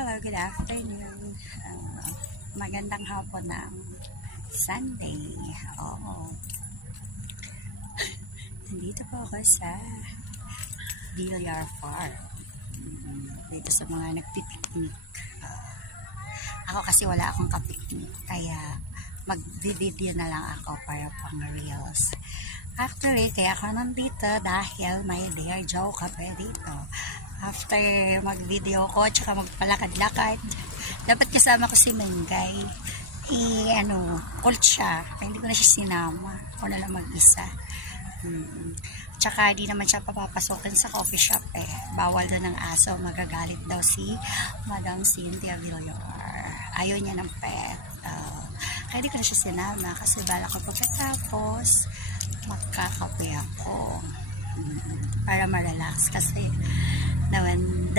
Hello, good afternoon. Magandang hapon ng Sunday. Oo. Nandito po ako sa Villar Farm. Dito sa mga nagpipiknik. Ako kasi wala akong kapiknik. Kaya mag-video na lang ako para pang reels. Actually, kaya ako nandito dahil may Dear Joe Cafe dito. After mag-video ko, tsaka magpalakad-lakad, dapat kasama ko si Mengay. Cold siya. Kaya hindi ko na siya sinama. Ako na lang mag-isa. Tsaka di naman siya papapasokin sa coffee shop eh. Bawal doon ng aso. Magagalit daw si Madam Cynthia Villar. Ayaw niya ng pet. Kaya di ko na siya sinama kasi bala ko pagkatapos magkakape ako. Para ma-relax kasi naman